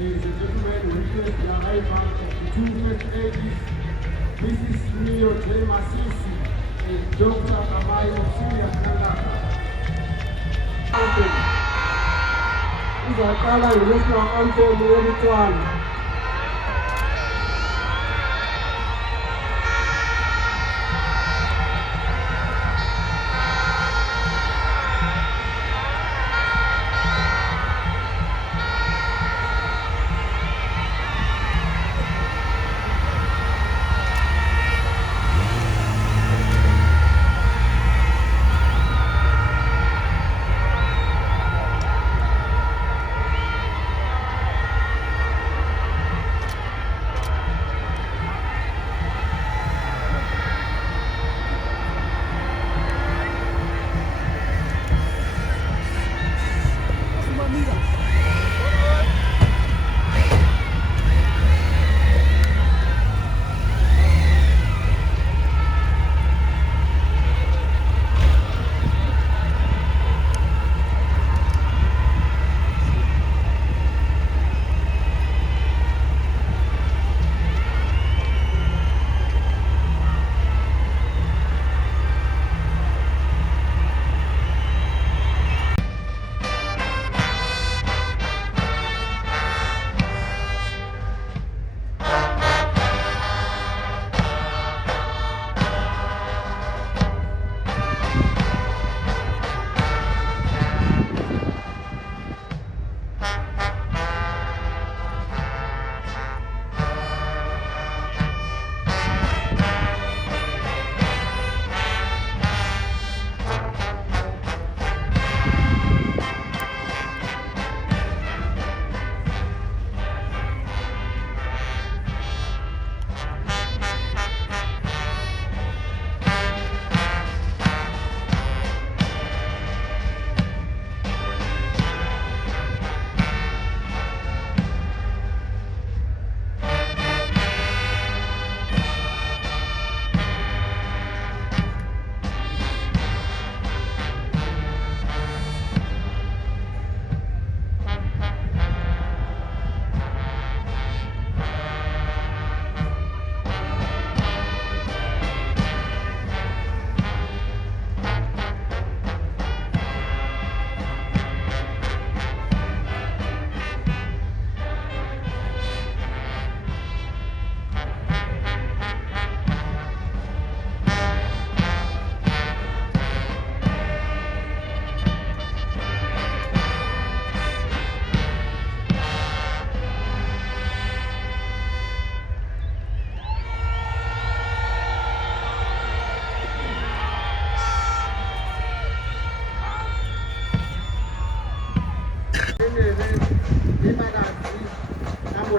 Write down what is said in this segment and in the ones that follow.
Ladies and gentlemen, we take the arrival of the two first ladies, Mrs. Mio J. Masisi and Dr. Kamayo Senior Kanaka. Izaqala i-national anthem yobucwala.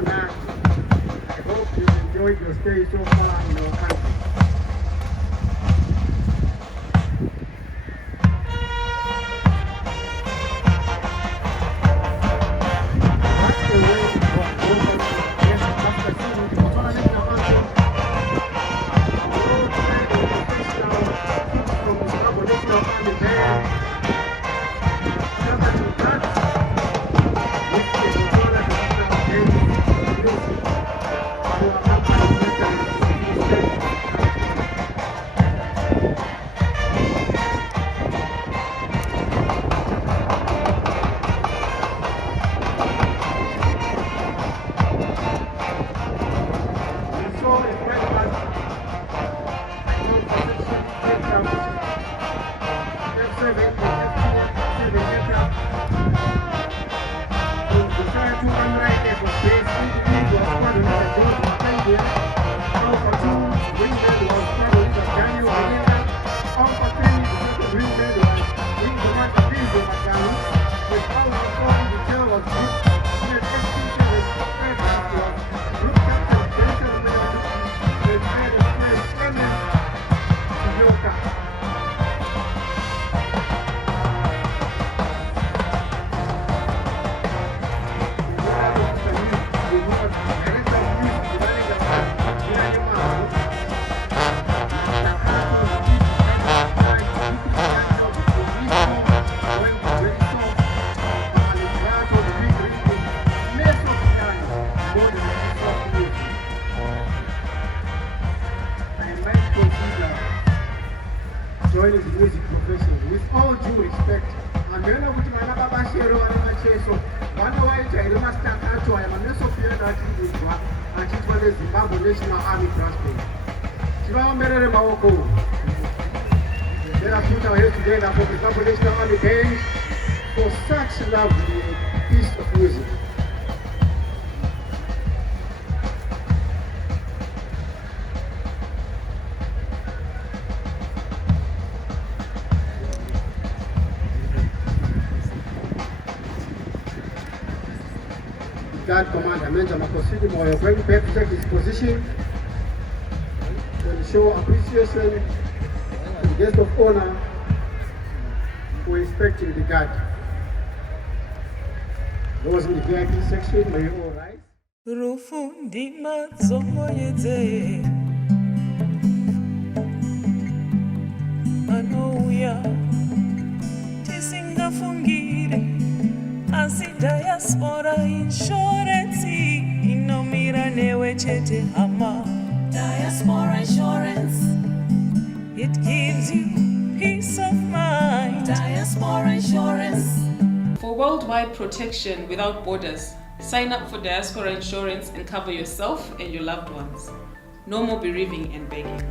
I hope you enjoyed your stay so far in our country. Thank you. waita iri masitaka acho aya manesopiyenda atiidzwa achiitwa nezimbabwe national army brass band. Tivaomerere maoko. Let us put our hands together for the Zimbabwe National Army Band for such lovely piece of music. Guard Commander Major Makosidi Moyo going back to take his position and show appreciation to the guest of honor for inspecting the guard. Those in the VIP section, may you all rise. Rufundi matsomoyedze anouya tisingafungire asi diaspora insurance inomira newe chete hama. Diaspora insurance, it gives you peace of mind. Diaspora insurance. For worldwide protection without borders, sign up for Diaspora Insurance and cover yourself and your loved ones. No more bereaving and begging.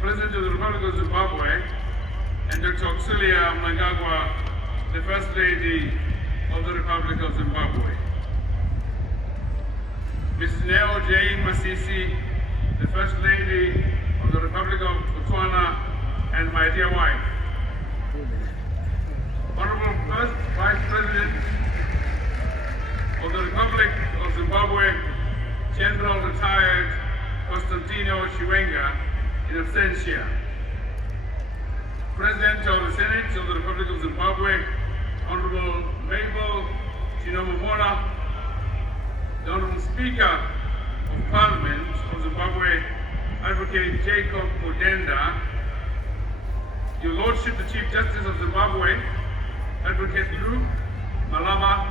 President of the Republic of Zimbabwe, and Dr. Auxilia Mnangagwa, the First Lady of the Republic of Zimbabwe. Mrs. Neo Jane Masisi, the First Lady of the Republic of Botswana, and my dear wife. Honorable First Vice President of the Republic of Zimbabwe, General Retired Constantino Chiwenga, in absentia. President of the Senate of the Republic of Zimbabwe, Honorable Mabel Chinomamora, the Honorable Speaker of Parliament of Zimbabwe, Advocate Jacob Odenda, Your Lordship, the Chief Justice of Zimbabwe, Advocate Luke Malaba,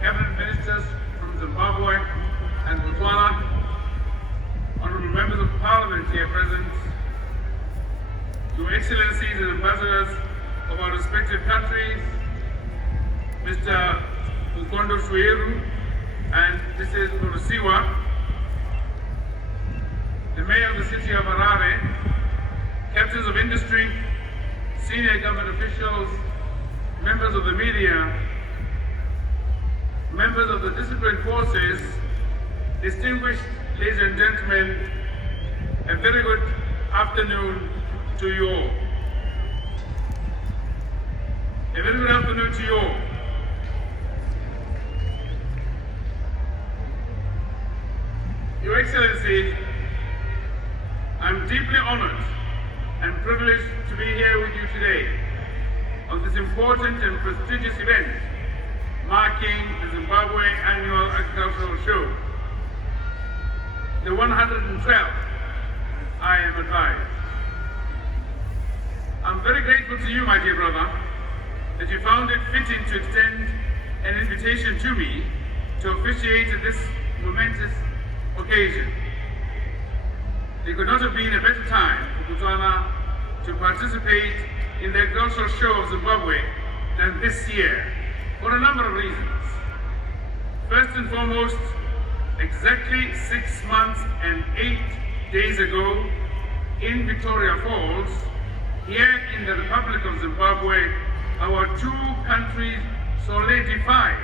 Cabinet Ministers from Zimbabwe and Botswana, Honorable Members of Parliament here present, Your Excellencies and Ambassadors of our respective countries, Mr. Mukondo Shueru and Mrs. Mursiwa, the Mayor of the City of Harare, Captains of Industry, senior government officials, members of the media, members of the disciplined forces, distinguished ladies and gentlemen, a very good afternoon to you all. A very good afternoon to you all. Your Excellency, I'm deeply honored and privileged to be here with you today on this important and prestigious event marking the Zimbabwe Annual Agricultural Show, the 112th, I am advised. I'm very grateful to you, my dear brother, that you found it fitting to extend an invitation to me to officiate at this momentous occasion. There could not have been a better time for Botswana to participate in the agricultural show of Zimbabwe than this year, for a number of reasons. First and foremost, exactly 6 months and 8 days ago, in Victoria Falls, here in the Republic of Zimbabwe, our two countries solidified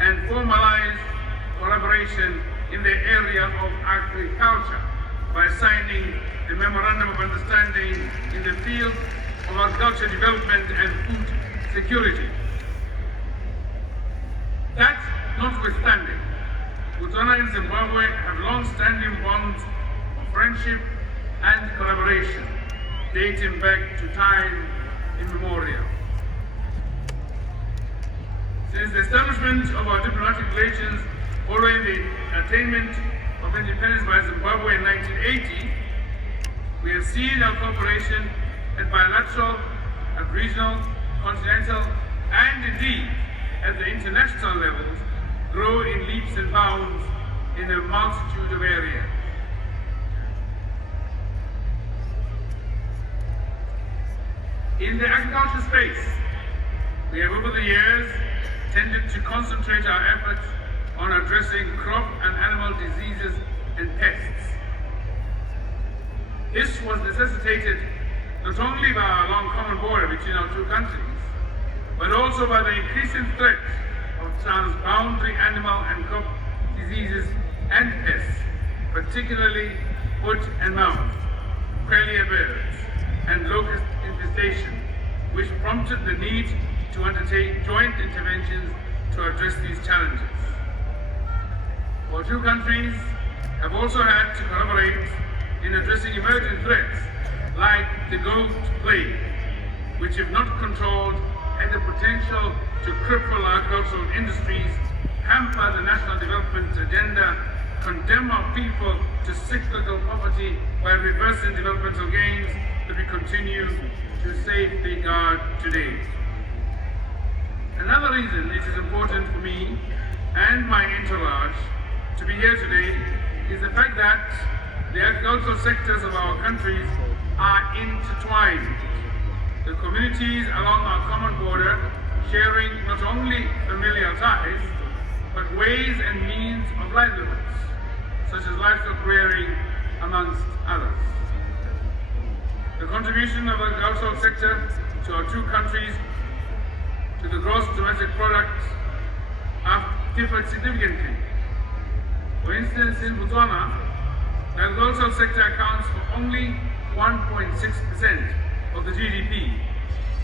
and formalized collaboration in the area of agriculture by signing the Memorandum of Understanding in the field of agriculture development and food security. That notwithstanding, Botswana and Zimbabwe have long-standing bonds of friendship and collaboration dating back to time immemorial. Since the establishment of our diplomatic relations following the attainment of independence by Zimbabwe in 1980, we have seen our cooperation at bilateral, at regional, continental, and indeed at the international levels grow in leaps and bounds in a multitude of areas. In the agriculture space, we have over the years tended to concentrate our efforts on addressing crop and animal diseases and pests. This was necessitated not only by our long common border between our two countries, but also by the increasing threat of transboundary animal and crop diseases and pests, particularly foot and mouth, quelea birds, and locust infestation, which prompted the need to undertake joint interventions to address these challenges. Our two countries have also had to collaborate in addressing emerging threats like the goat plague, which, if not controlled, had the potential to cripple our agricultural industries, hamper the national development agenda, condemn our people to cyclical poverty while reversing developmental gains that we continue to safeguard today. Another reason it is important for me and my entourage to be here today is the fact that the agricultural sectors of our countries are intertwined. The communities along our common border sharing not only familial ties, but ways and means of livelihoods, such as livestock rearing, amongst others. The contribution of the agricultural sector to our two countries to the gross domestic product have differed significantly. For instance, in Botswana, the agricultural sector accounts for only 1.6% of the GDP,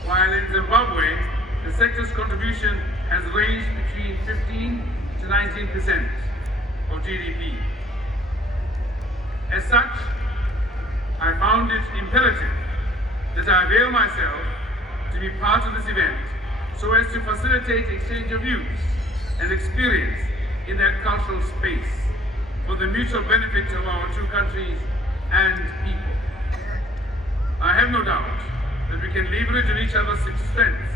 while in Zimbabwe, the sector's contribution has ranged between 15 to 19% of GDP. As such, I found it imperative that I avail myself to be part of this event so as to facilitate exchange of views and experience in the agricultural space for the mutual benefit of our two countries and people. I have no doubt that we can leverage on each other's strengths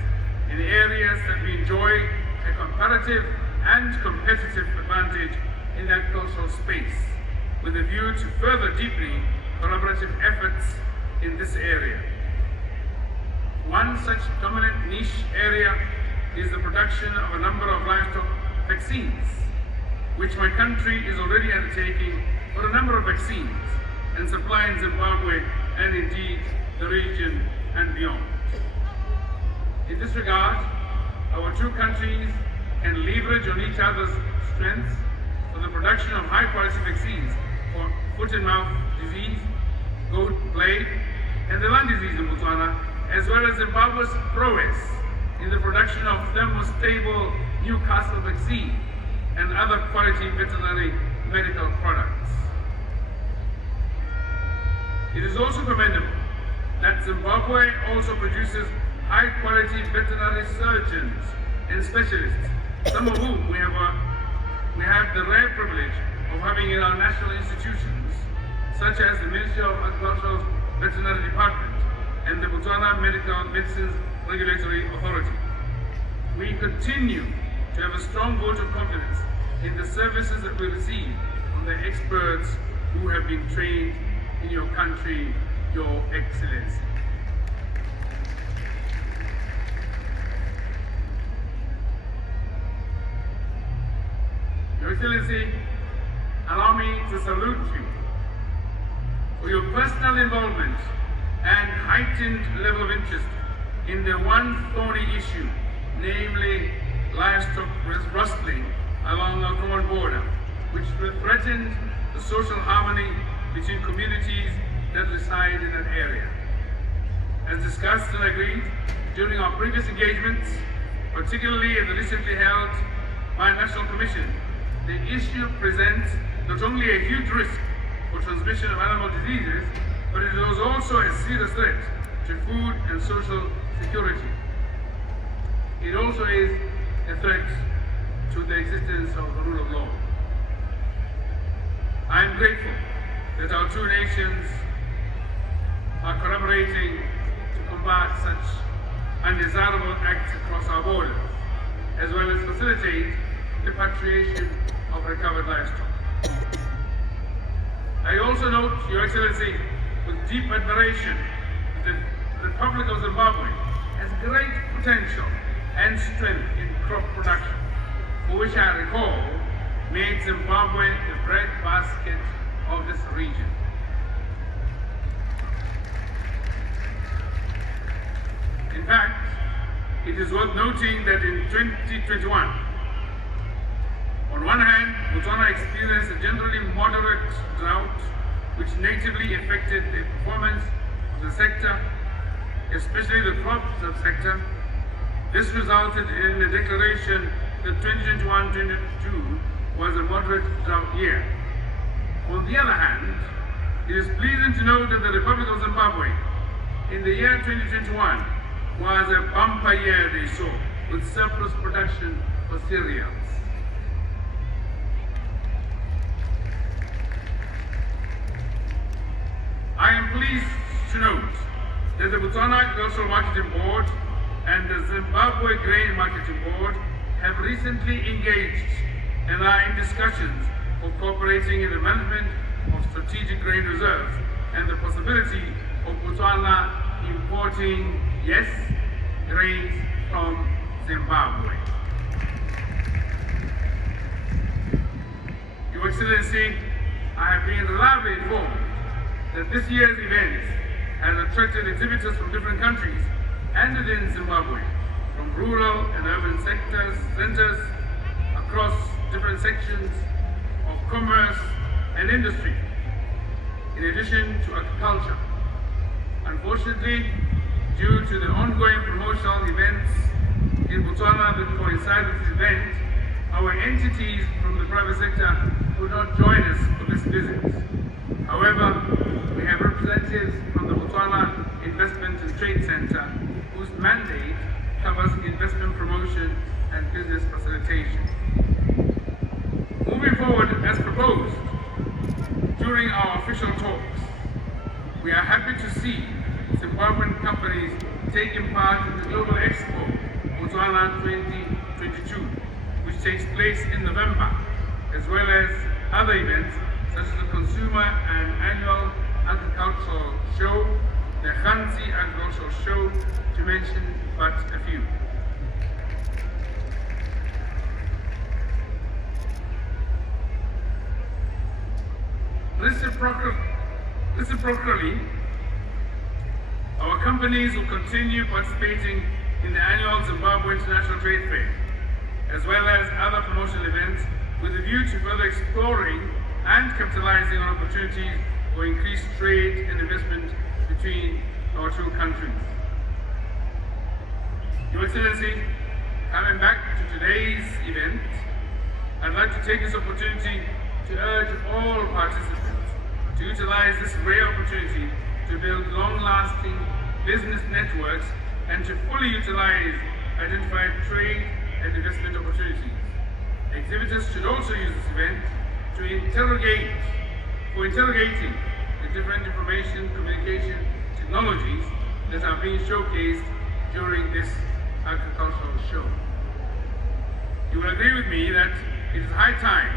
in areas that we enjoy a comparative and competitive advantage in the agricultural space, with a view to further deepening collaborative efforts in this area. One such dominant niche area is the production of a number of livestock vaccines, which my country is already undertaking for a number of vaccines and supplying Zimbabwe and indeed the region and beyond. In this regard, our two countries can leverage on each other's strengths for the production of high-quality vaccines for foot and mouth disease, goat plague, and the lung disease in Botswana, as well as Zimbabwe's prowess in the production of thermostable Newcastle vaccine and other quality veterinary medical products. It is also commendable that Zimbabwe also produces high-quality veterinary surgeons and specialists, some of whom we have the rare privilege of having in our national institutions, such as the Ministry of Agriculture's Veterinary Department and the Botswana Medical Medicines Regulatory Authority. We continue to have a strong vote of confidence in the services that we receive from the experts who have been trained in your country, Your Excellency. Your Excellency, allow me to salute you for your personal involvement and heightened level of interest in the one thorny issue, namely livestock rustling along our common border, which threatened the social harmony between communities that reside in that area. As discussed and agreed during our previous engagements, particularly at the recently held Bi-National Commission, the issue presents not only a huge risk for transmission of animal diseases, but it is also a serious threat to food and social security. It also is a threat to the existence of the rule of law. I am grateful that our two nations are collaborating to combat such undesirable acts across our borders, as well as facilitate repatriation of recovered livestock. I also note, Your Excellency, with deep admiration, the the Republic of Zimbabwe has great potential and strength in crop production, for which I recall made Zimbabwe the breadbasket of this region. In fact, it is worth noting that in 2021, on one hand, Botswana experienced a generally moderate drought which negatively affected the performance of the sector, especially the crop subsector. This resulted in the declaration that 2021-22 was a moderate drought year. On the other hand, it is pleasing to note that the Republic of Zimbabwe in the year 2021 was a bumper year they saw, with surplus production for cereals. I am pleased to note that the Botswana Agricultural Marketing Board and the Zimbabwe Grain Marketing Board have recently engaged and are in discussions of cooperating in the management of strategic grain reserves and the possibility of Botswana importing, yes, grains from Zimbabwe. Your Excellency, I have been reliably informed that this year's event has attracted exhibitors from different countries and within Zimbabwe, from rural and urban centers across different sections of commerce and industry, in addition to agriculture. Unfortunately, due to the ongoing promotional events in Botswana that coincide with this event, our entities from the private sector could not join us for this visit. However, we have representatives from the Botswana Investment and Trade Center whose mandate covers investment promotion and business facilitation. Moving forward as proposed, during our official talks, we are happy to see Zimbabwean companies taking part in the Global Expo Botswana 2022, which takes place in November, as well as other events such as the Consumer and Annual Agricultural Show, the Hansi Agricultural Show, to mention but a few. Reciprocally, our companies will continue participating in the annual Zimbabwe International Trade Fair, as well as other promotional events, with a view to further exploring and capitalizing on opportunities for increased trade and investment between our two countries. Your Excellency, coming back to today's event, I'd like to take this opportunity to urge all participants to utilize this rare opportunity to build long-lasting business networks and to fully utilize identified trade and investment opportunities. Exhibitors should also use this event to interrogating the different information communication technologies that are being showcased during this agricultural show. You will agree with me that it is high time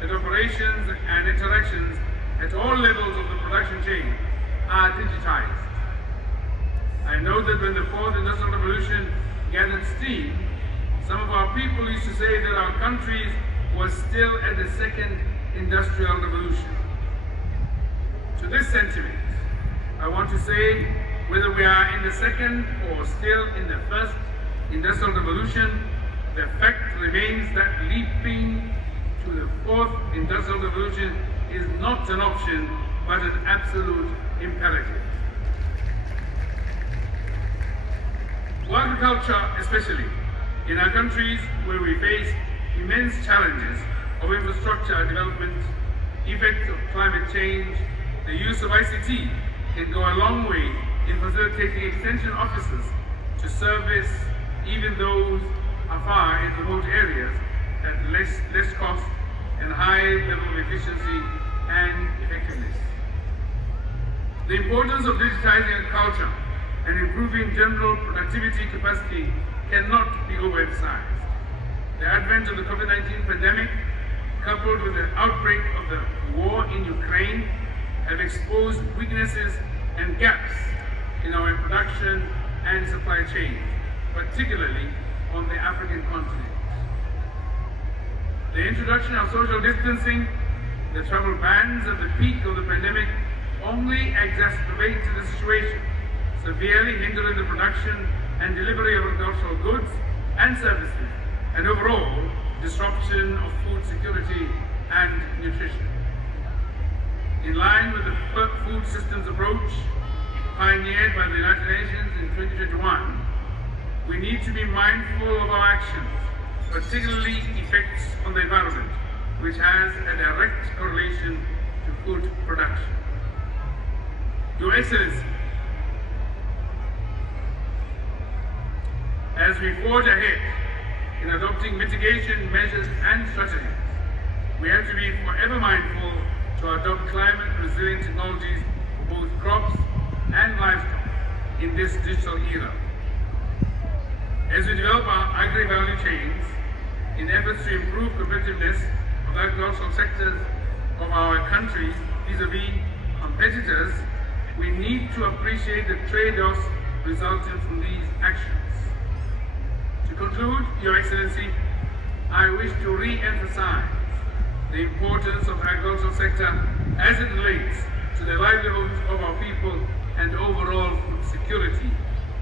that operations and interactions at all levels of the production chain are digitized. I know that when the fourth industrial revolution gathered steam, some of our people used to say that our countries were still at the second industrial revolution. To this sentiment, I want to say, whether we are in the second or still in the first industrial revolution, the fact remains that leaping to the fourth industrial revolution is not an option, but an absolute imperative. For agriculture, especially in our countries where we face immense challenges of infrastructure development, effects of climate change, the use of ICT can go a long way in facilitating extension offices to service even those afar in remote areas at less cost and high level of efficiency and effectiveness. The importance of digitizing agriculture and improving general productivity capacity cannot be overemphasized. The advent of the COVID-19 pandemic, coupled with the outbreak of the war in Ukraine, have exposed weaknesses and gaps in our production production and supply chains, particularly on the African continent. The introduction of social distancing, the travel bans at the peak of the pandemic only exacerbated the situation, severely hindering the production and delivery of agricultural goods and services, and overall disruption of food security and nutrition. In line with the food systems approach pioneered by the United Nations in 2021, we need to be mindful of our actions, particularly effects on the environment, which has a direct correlation to food production. Your Excellency, as we forge ahead in adopting mitigation measures and strategies, we have to be forever mindful to adopt climate-resilient technologies for both crops and livestock in this digital era. As we develop our agri-value chains in efforts to improve competitiveness of the agricultural sectors of our country vis-à-vis competitors, we need to appreciate the trade-offs resulting from these actions. To conclude, Your Excellency, I wish to re-emphasize the importance of the agricultural sector as it relates to the livelihoods of our people and overall food security,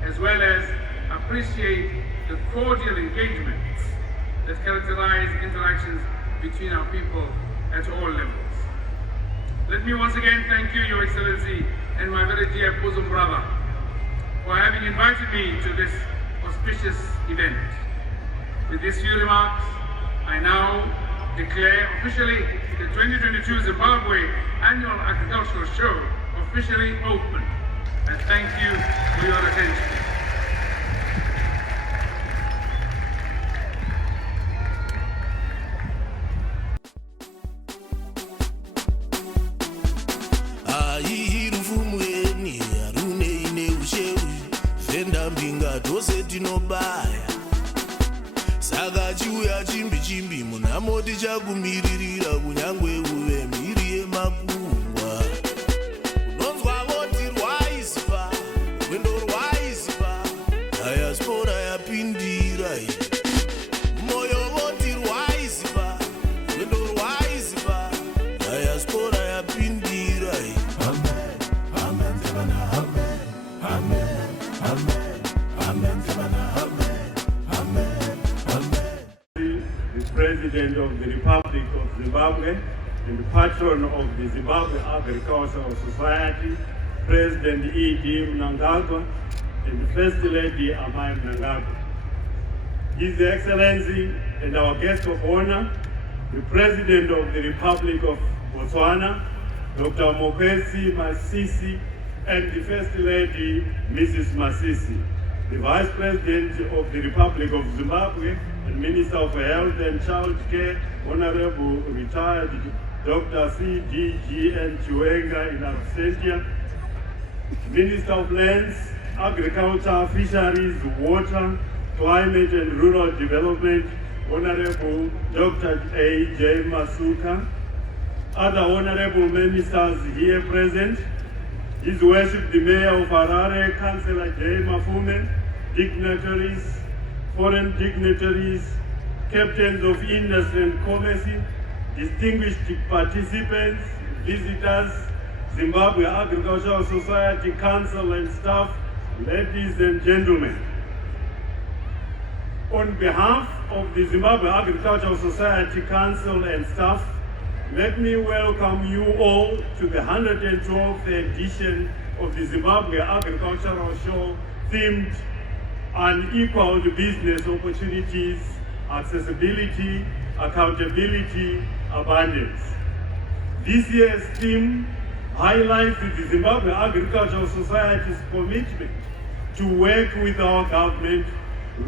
as well as appreciate the cordial engagements that characterize interactions between our people at all levels. Let me once again thank you, Your Excellency, and my very dear bosom brother, for having invited me to this auspicious event. With these few remarks, I now declare officially the 2022 Zimbabwe Annual Agricultural Show officially open. And thank you for your attention. Saka chiuya chimbi chimbi munamoti chakumiririra kunyangwe uve mhiri yemakungwa. Unonzwa voti rwaisipa, rwendo rwaisipa, diaspora yapindira. Moyo voti rwaisipa, rwendo rwaisipa, diaspora yapindira. Amen, amen, tabana, amen, amen, amen, amen, tabana, amen. The President of the Republic of Zimbabwe and the patron of the Zimbabwe Agricultural Society, President E.D. Mnangagwa, and the First Lady Amai Mnangagwa. His Excellency and our guest of honor, the President of the Republic of Botswana, Dr. Mokgweetsi Masisi, and the First Lady, Mrs. Masisi, the Vice President of the Republic of Zimbabwe and Minister of Health and Child Care, Honorable Retired Dr. C.D.G.N. Chiwenga in absentia, Minister of Lands, Agriculture, Fisheries, Water, Climate and Rural Development, Honorable Dr. A.J. Masuka, other honorable ministers here present, His Worship the Mayor of Harare, Councillor J. Mafume, dignitaries, foreign dignitaries, captains of industry and commerce, distinguished participants, visitors, Zimbabwe Agricultural Society Council and staff, ladies and gentlemen. On behalf of the Zimbabwe Agricultural Society Council and staff, let me welcome you all to the 112th edition of the Zimbabwe Agricultural Show themed Unequaled Business Opportunities, Accessibility, Accountability, Abundance. This year's theme highlights the Zimbabwe Agricultural Society's commitment to work with our government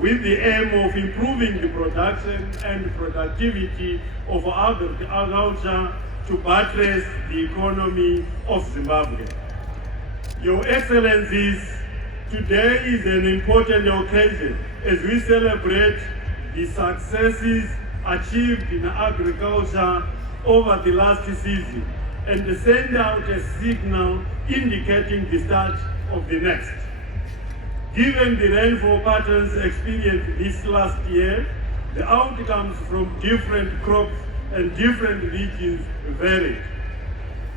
with the aim of improving the production and productivity of agriculture to buttress the economy of Zimbabwe. Your Excellencies, today is an important occasion as we celebrate the successes achieved in agriculture over the last season and send out a signal indicating the start of the next. Given the rainfall patterns experienced this last year, the outcomes from different crops and different regions varied.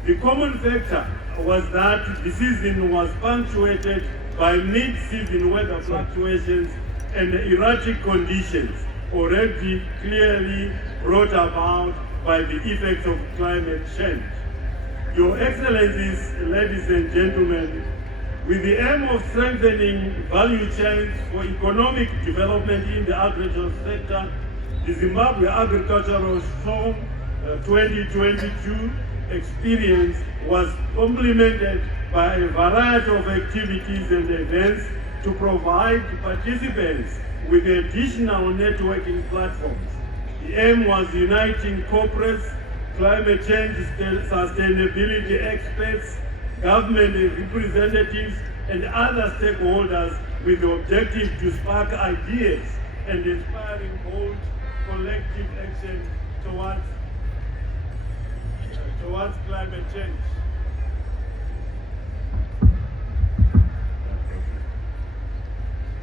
The common factor was that the season was punctuated by mid-season weather fluctuations and erratic conditions already clearly brought about by the effects of climate change. Your Excellencies, ladies and gentlemen, with the aim of strengthening value chains for economic development in the agricultural sector, the Zimbabwe Agricultural Storm 2022 experience was complemented by a variety of activities and events to provide participants with additional networking platforms. The aim was uniting corporates, climate change sustainability experts, government representatives, and other stakeholders with the objective to spark ideas and inspiring bold collective action towards climate change.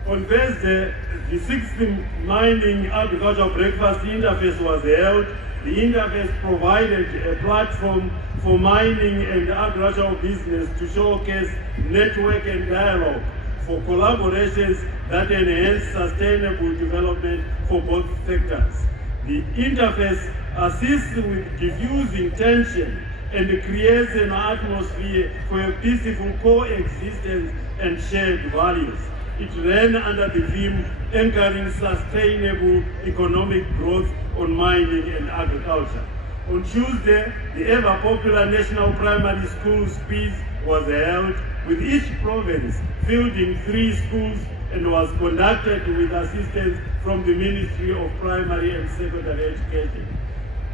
On Thursday, the 6th Mining Agricultural Breakfast Interface was held. The interface provided a platform for mining and agricultural business to showcase network and dialogue for collaborations that enhance sustainable development for both sectors. The interface assists with diffusing tension and creates an atmosphere for a peaceful coexistence and shared values. It ran under the theme Anchoring Sustainable Economic Growth on Mining and Agriculture. On Tuesday, the ever-popular National Primary Schools quiz was held, with each province fielding 3 schools, and was conducted with assistance from the Ministry of Primary and Secondary Education.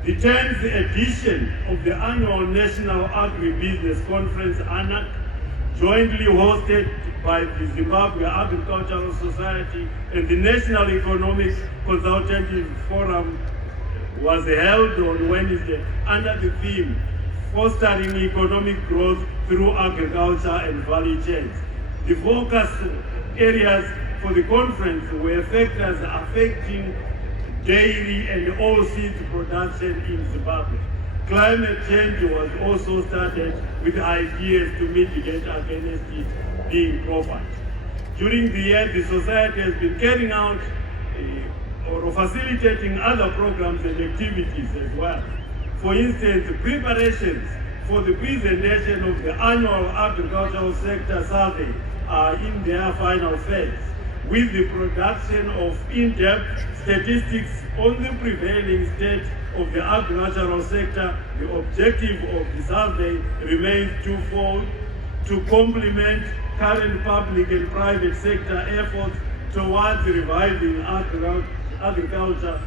The 10th edition of the annual National Agribusiness Conference, ANAC, jointly hosted by the Zimbabwe Agricultural Society and the National Economic Consultative Forum, was held on Wednesday under the theme Fostering Economic Growth Through Agriculture and Value Chains. The focus areas for the conference were factors affecting dairy and oilseeds production in Zimbabwe. Climate change was also started with ideas to mitigate against it being proffered. During the year, the Society has been carrying out or facilitating other programs and activities as well. For instance, preparations for the presentation of the annual agricultural sector survey are in their final phase, with the production of in-depth statistics on the prevailing state of the agricultural sector. The objective of the survey remains twofold: to complement current public and private sector efforts towards reviving agriculture,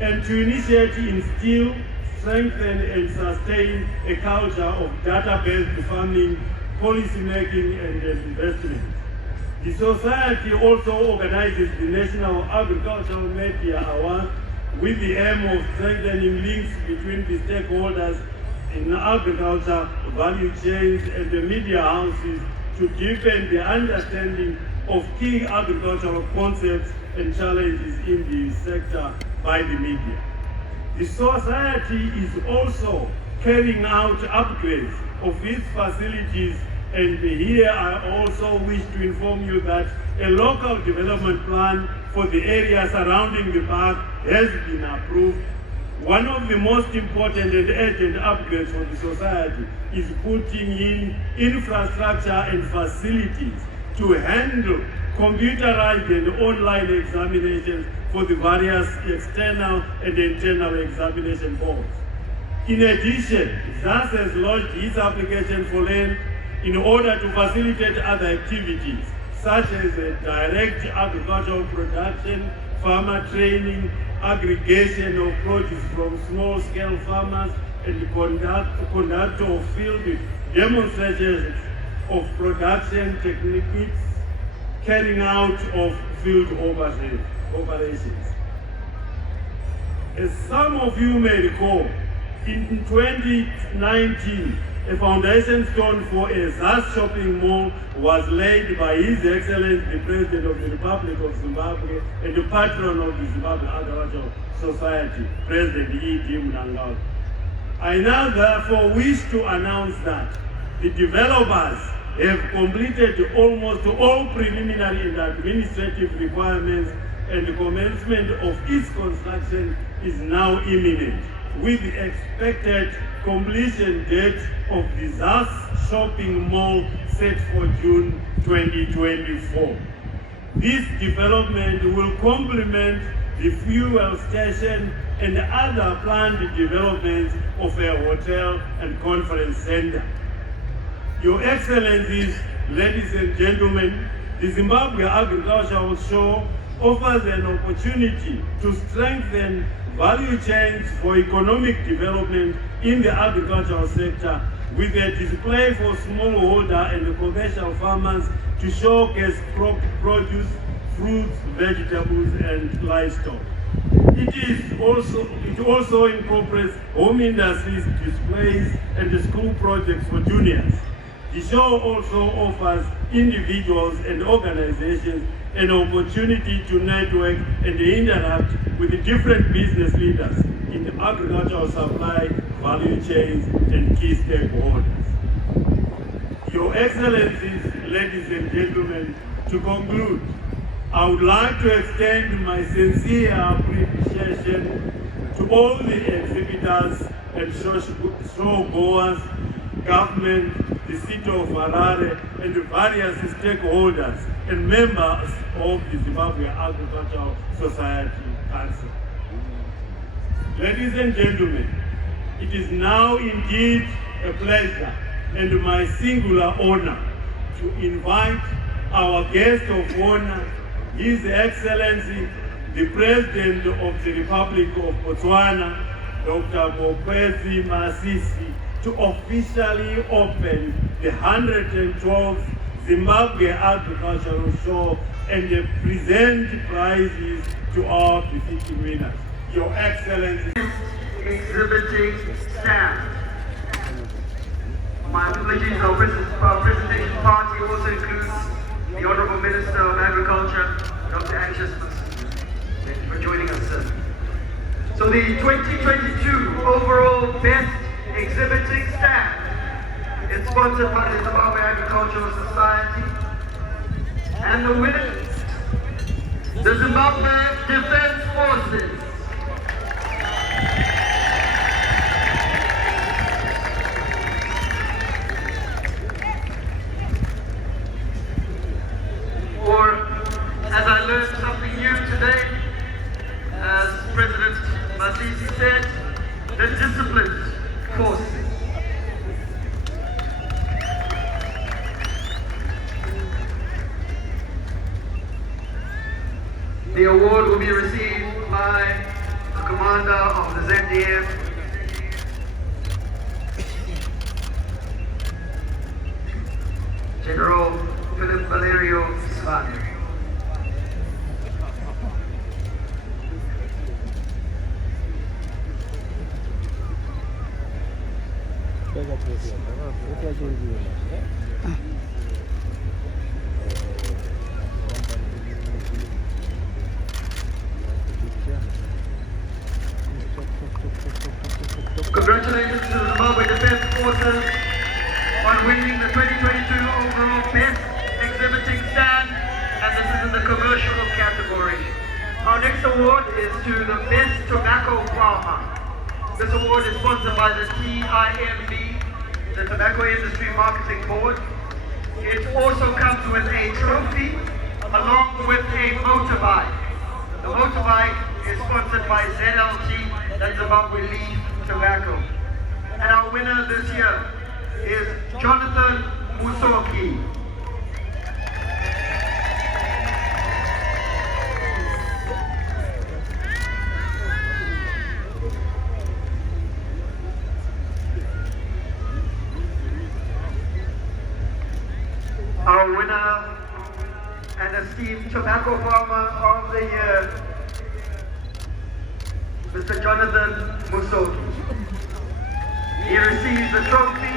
and to initiate, instill, strengthen and sustain a culture of data-based farming, policy-making and investment. The Society also organizes the National Agricultural Media Award with the aim of strengthening links between the stakeholders in agriculture, value chains and the media houses to deepen the understanding of key agricultural concepts and challenges in the sector by the media. The Society is also carrying out upgrades of its facilities, and here I also wish to inform you that a local development plan for the area surrounding the park has been approved. One of the most important and urgent upgrades for the Society is putting in infrastructure and facilities to handle computerized and online examinations for the various external and internal examination boards. In addition, ZAS has launched its application for land in order to facilitate other activities such as direct agricultural production, farmer training, aggregation of produce from small-scale farmers, and conduct of field demonstrations of production techniques, carrying out of field operations. As some of you may recall, in 2019, a foundation stone for a ZAS shopping mall was laid by His Excellency the President of the Republic of Zimbabwe and the patron of the Zimbabwe Agricultural Society, President E.D. Mnangagwa. I now therefore wish to announce that the developers have completed almost all preliminary and administrative requirements, and the commencement of its construction is now imminent, with the expected completion date of the ZAS shopping mall set for June 2024. This development will complement the fuel station and other planned developments of a hotel and conference center. Your Excellencies, ladies and gentlemen, the Zimbabwe Agricultural Show offers an opportunity to strengthen value chains for economic development in the agricultural sector, with a display for smallholder and commercial farmers to showcase produce, fruits, vegetables, and livestock. It also incorporates home industries, displays, and school projects for juniors. The show also offers individuals and organizations an opportunity to network and interact with the different business leaders in the agricultural supply, value chains, and key stakeholders. Your Excellencies, ladies and gentlemen, to conclude, I would like to extend my sincere appreciation to all the exhibitors and show-goers, government, the city of Harare, and the various stakeholders and members of the Zimbabwe Agricultural Society Council. Ladies and gentlemen, it is now indeed a pleasure and my singular honor to invite our guest of honor, His Excellency, the President of the Republic of Botswana, Dr. Mokwetsi Masisi, to officially open the 112th Zimbabwe Agricultural Show and present prizes to our befitting winners. Your Excellency. Exhibiting stand. My apologies, our presentation party also includes the Honourable Minister of Agriculture, Dr. Anxious for joining us, sir. So the 2022 overall Best Exhibiting Stand is sponsored by the Zimbabwe Agricultural Society, and the winner, the Zimbabwe Defence Forces. Or, as I learned something new today, as President Masisi said, the disciplined forces. The award will be received by the commander of the ZDF, General Philip Valerio Svan. Congratulations to the Zimbabwe Defence Forces on winning the 2022 overall Best Exhibiting Stand, and this is in the commercial category. Our next award is to the Best Tobacco Farmer. This award is sponsored by the TIMB, the Tobacco Industry Marketing Board. It also comes with a trophy along with a motorbike. The motorbike is sponsored by ZLT, that's Zimbabwe Leaf Tobacco. And our winner this year is Jonathan Musoki. Our winner and esteemed tobacco farmer of the year, Mr. Jonathan Musoki. He receives the trophy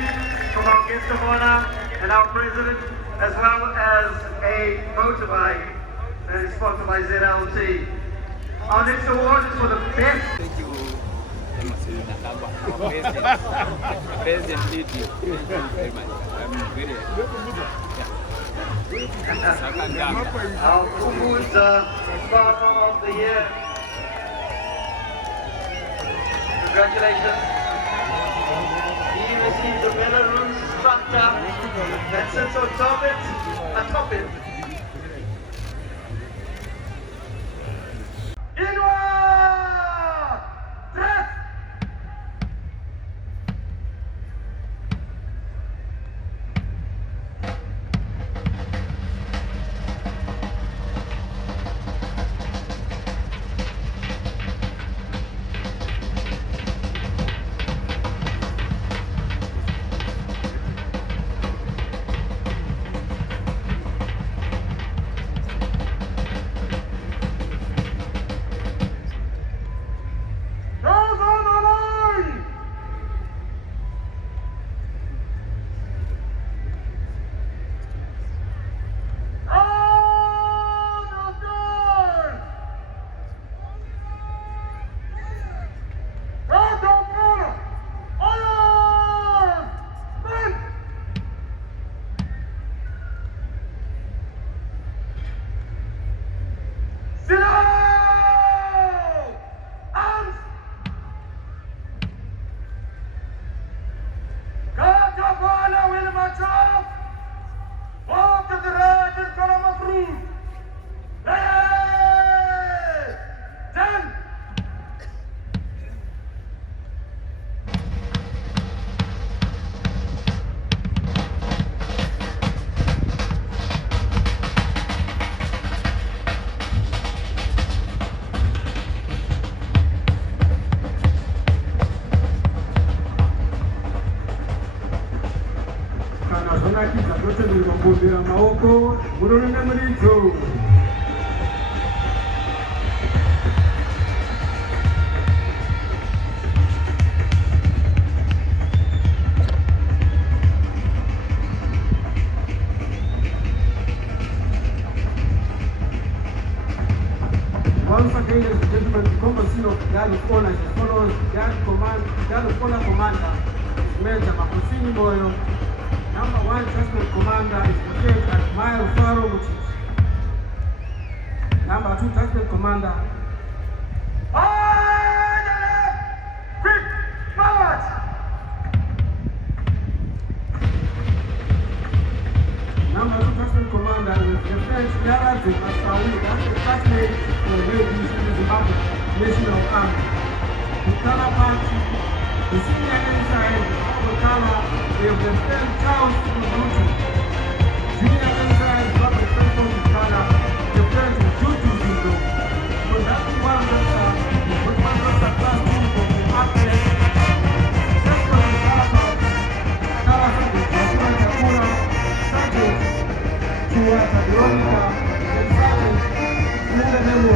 from our guest of honor and our president, as well as a motorbike that is sponsored by ZLT. Our next award is for the best. Thank you, President Thank you very much. I'm very Our Kubuza Partner of the Year. Congratulations. He received the Belarus structure that sits on top it. Once again, ladies and gentlemen, the composition of Guard of Honor as follows. Guard of Honor Commander is Major Makosini Moyo. Number 1 Transport Commander is located at Mile Faro Muchich. Number 2 Transport Commander. Quick march! Number 2 Transport Commander is Lieutenant Yarazu Masawi. That's the classmate for the Zimbabwe National Army. The color party, the senior ensign, the color, we have the 10 Charles Kubutu. Junior ensign, Robert Franco, the color, the friend of Juju Zindo. So that's one class 2 from the athlete. That's what the color from the Joshua Takura, Sergeant, Chuata Veronica, and Sergeant, Linda Nemo.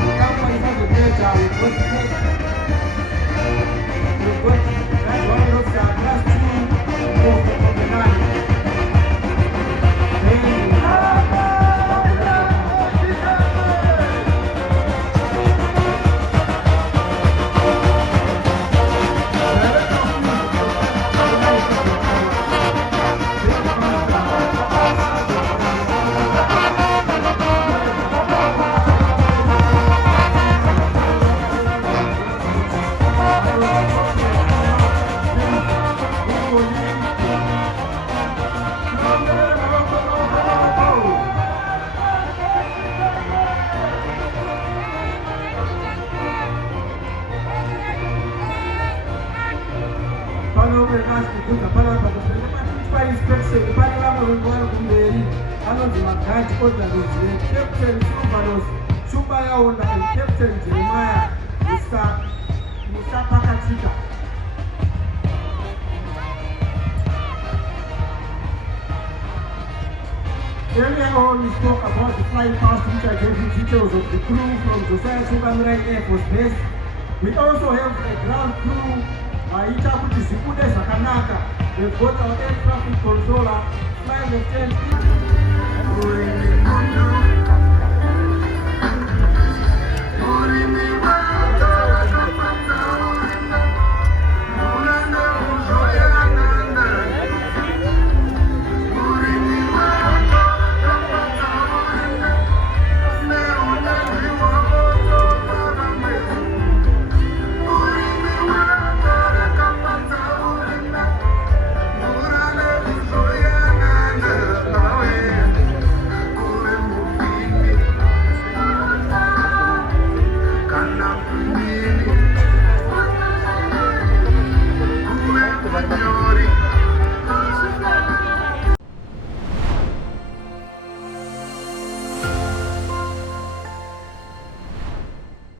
The company has a data with what the that's one of the class 2 of the 9. Captain Silvanos, Chubayaonda, and Captain Jeremiah Musa Pakachika. Earlier on, we spoke about the flying past, which I gave you details of the crew from Josiah Chubamurai Air Force Base. We also have a ground crew, Itakuti Zikude Sakanaka. We've got our air traffic controller, flying the 10